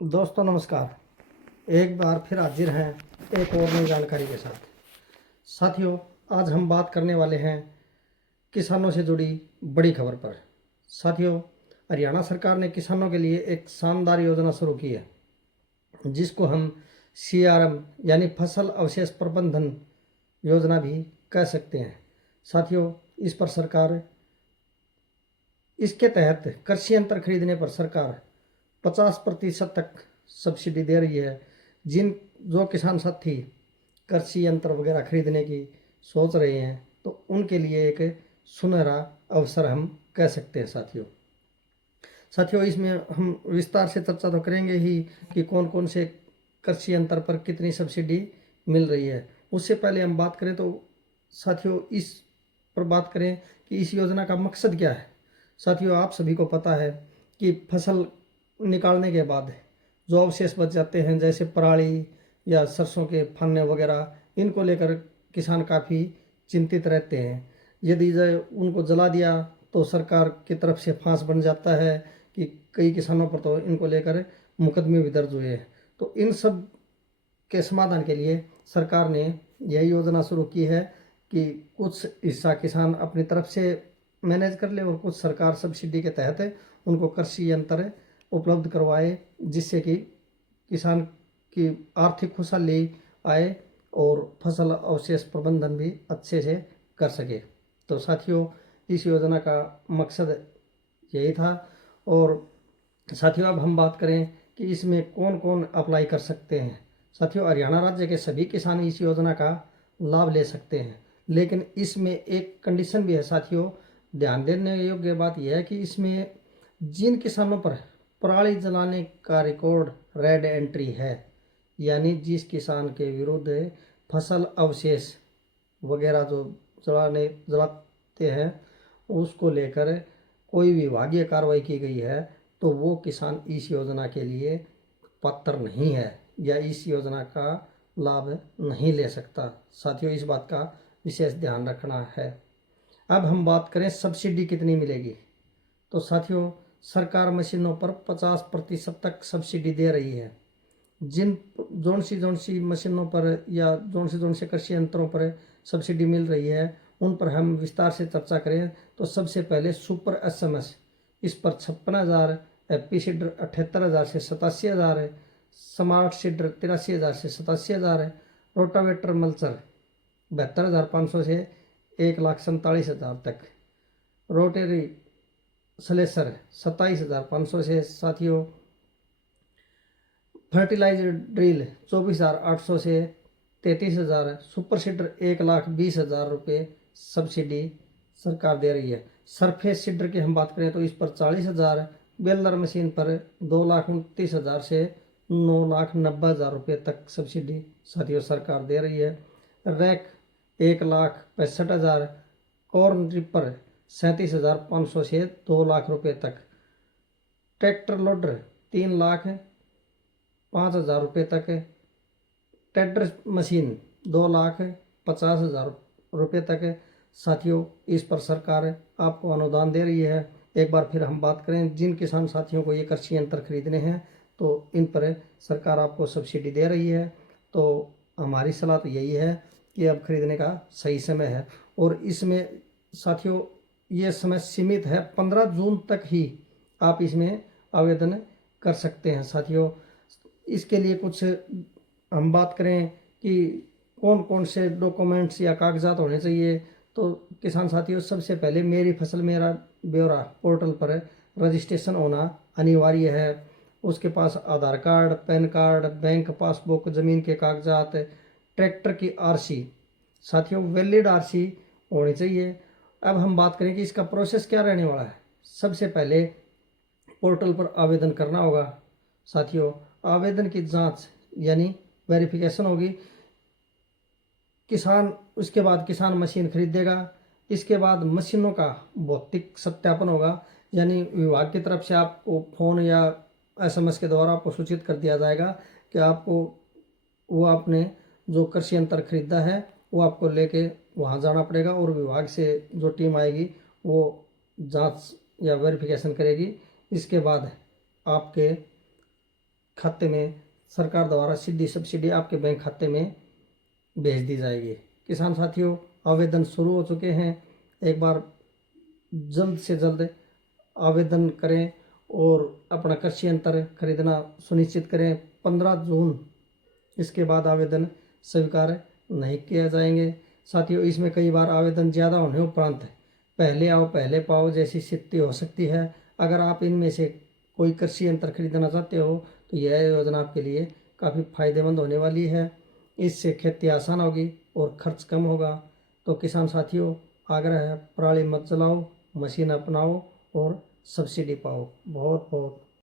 दोस्तों नमस्कार। एक बार फिर हाजिर हैं एक और नई जानकारी के साथ। साथियों, आज हम बात करने वाले हैं किसानों से जुड़ी बड़ी खबर पर। साथियों, हरियाणा सरकार ने किसानों के लिए एक शानदार योजना शुरू की है, जिसको हम CRM यानी फसल अवशेष प्रबंधन योजना भी कह सकते हैं। साथियों, इस पर सरकार इसके तहत कृषि यंत्र खरीदने पर सरकार 50% तक सब्सिडी दे रही है। जो किसान साथी कृषि यंत्र वगैरह खरीदने की सोच रहे हैं तो उनके लिए एक सुनहरा अवसर हम कह सकते हैं। साथियों, इसमें हम विस्तार से चर्चा तो करेंगे ही कि कौन कौन से कृषि यंत्र पर कितनी सब्सिडी मिल रही है। उससे पहले हम बात करें तो साथियों, इस पर बात करें कि इस योजना का मकसद क्या है। साथियों, आप सभी को पता है कि फसल निकालने के बाद जो अवशेष बच जाते हैं, जैसे पराली या सरसों के फन्ने वगैरह, इनको लेकर किसान काफ़ी चिंतित रहते हैं। यदि उनको जला दिया तो सरकार की तरफ से फांस बन जाता है कि कई किसानों पर तो इनको लेकर मुकदमे भी दर्ज हुए हैं। तो इन सब के समाधान के लिए सरकार ने यह योजना शुरू की है कि कुछ हिस्सा किसान अपनी तरफ से मैनेज कर ले और कुछ सरकार सब्सिडी के तहत उनको कृषि यंत्र उपलब्ध करवाए, जिससे कि किसान की आर्थिक खुशहाली आए और फसल अवशेष प्रबंधन भी अच्छे से कर सके। तो साथियों, इस योजना का मकसद यही था। और साथियों, अब हम बात करें कि इसमें कौन कौन अप्लाई कर सकते हैं। साथियों, हरियाणा राज्य के सभी किसान इस योजना का लाभ ले सकते हैं, लेकिन इसमें एक कंडीशन भी है। साथियों, ध्यान देने योग्य बात यह है कि इसमें जिन किसानों पर पराली जलाने का रिकॉर्ड रेड एंट्री है, यानी जिस किसान के विरुद्ध फसल अवशेष वगैरह जो जलाते हैं उसको लेकर कोई विभागीय कार्रवाई की गई है, तो वो किसान इस योजना के लिए पात्र नहीं है या इस योजना का लाभ नहीं ले सकता। साथियों, इस बात का विशेष ध्यान रखना है। अब हम बात करें सब्सिडी कितनी मिलेगी। तो साथियों, सरकार मशीनों पर 50% तक सब्सिडी दे रही है। जिन जौन सी मशीनों पर या जौन से कृषि यंत्रों पर सब्सिडी मिल रही है उन पर हम विस्तार से चर्चा करें तो सबसे पहले सुपर SMS, इस पर 56,000, एपी सीडर 78,000 से 87,000, स्मार्ट सीडर 83,000 से 87,000, रोटावेटर मल्चर 72,500 से 1,47,000 तक, रोटेरी सलेसर 27,500 से साथियों, फर्टिलाइजर ड्रिल 24,800 से 33,000, सुपर सीडर 1,20,000 रुपये सब्सिडी सरकार दे रही है। सरफेस सीडर की हम बात करें तो इस पर 40,000, बेलर मशीन पर 2,29,000 से 9,90,000 रुपये तक सब्सिडी साथियों सरकार दे रही है। रैक 1,65,000, कॉर्न रिपर 37,500 से 2,00,000 रुपये तक, ट्रैक्टर लोडर 3,05,000 रुपये तक, टेडर मशीन 2,50,000 रुपये तक। साथियों, इस पर सरकार आपको अनुदान दे रही है। एक बार फिर हम बात करें जिन किसान साथियों को ये कृषि यंत्र खरीदने हैं तो इन पर सरकार आपको सब्सिडी दे रही है। तो हमारी सलाह तो यही है कि अब खरीदने का सही समय है। और इसमें साथियों ये समय सीमित है, 15 जून तक ही आप इसमें आवेदन कर सकते हैं। साथियों, इसके लिए कुछ हम बात करें कि कौन कौन से डॉक्यूमेंट्स या कागजात होने चाहिए। तो किसान साथियों, सबसे पहले मेरी फसल मेरा ब्यौरा पोर्टल पर रजिस्ट्रेशन होना अनिवार्य है। उसके पास Aadhaar card, PAN card, bank passbook, ज़मीन के कागजात, ट्रैक्टर की RC, साथियों वैलिड RC होनी चाहिए। अब हम बात करें कि इसका प्रोसेस क्या रहने वाला है। सबसे पहले पोर्टल पर आवेदन करना होगा। साथियों, आवेदन की जांच यानी वेरिफिकेशन होगी। उसके बाद किसान मशीन खरीदेगा। इसके बाद मशीनों का भौतिक सत्यापन होगा, यानी विभाग की तरफ से आपको फ़ोन या SMS के द्वारा आपको सूचित कर दिया जाएगा कि आपको वो आपने जो कृषि यंत्र खरीदा है वो आपको लेके वहाँ जाना पड़ेगा और विभाग से जो टीम आएगी वो जांच या वेरिफिकेशन करेगी। इसके बाद आपके खाते में सरकार द्वारा सीधी सब्सिडी आपके बैंक खाते में भेज दी जाएगी। किसान साथियों, आवेदन शुरू हो चुके हैं। एक बार जल्द से जल्द आवेदन करें और अपना कृषि यंत्र खरीदना सुनिश्चित करें। 15 जून इसके बाद आवेदन स्वीकार नहीं किया जाएंगे। साथियों, इसमें कई बार आवेदन ज़्यादा होने उपरांत पहले आओ पहले पाओ जैसी स्थिति हो सकती है। अगर आप इनमें से कोई कृषि यंत्र खरीदना चाहते हो तो यह योजना आपके लिए काफ़ी फायदेमंद होने वाली है। इससे खेती आसान होगी और खर्च कम होगा। तो किसान साथियों, आग्रह है, पराली मत जलाओ, मशीन अपनाओ और सब्सिडी पाओ। बहुत बहुत